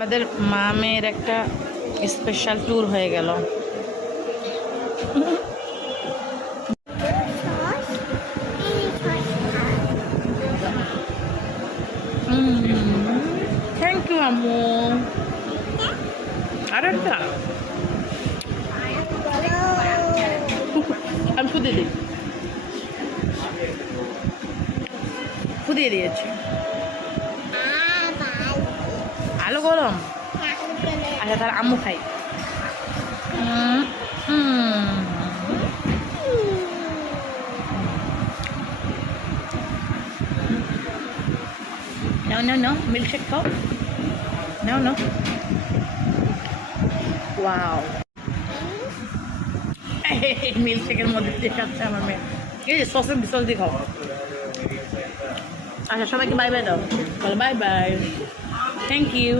আমাদের মামের একটা স্পেশাল ট্যুর হয়ে গেল। থ্যাংক ইউ আম্মু। আর একটা আমি ফুদিয়ে দিই, ফুদিয়ে দিয়েছি। আলু গরম, আচ্ছা তাহলে আম্মু খাই। No, no, no. Milkshake খাও। No, no. Wow. মিল্কশেকের মধ্যে দিয়ে খাচ্ছে আমার মেয়ে। এই যে সসের সস দিয়ে খাও। আচ্ছা সবাইকে বাই বাই দাও, বলো বাই বাই, থ্যাংক ইউ।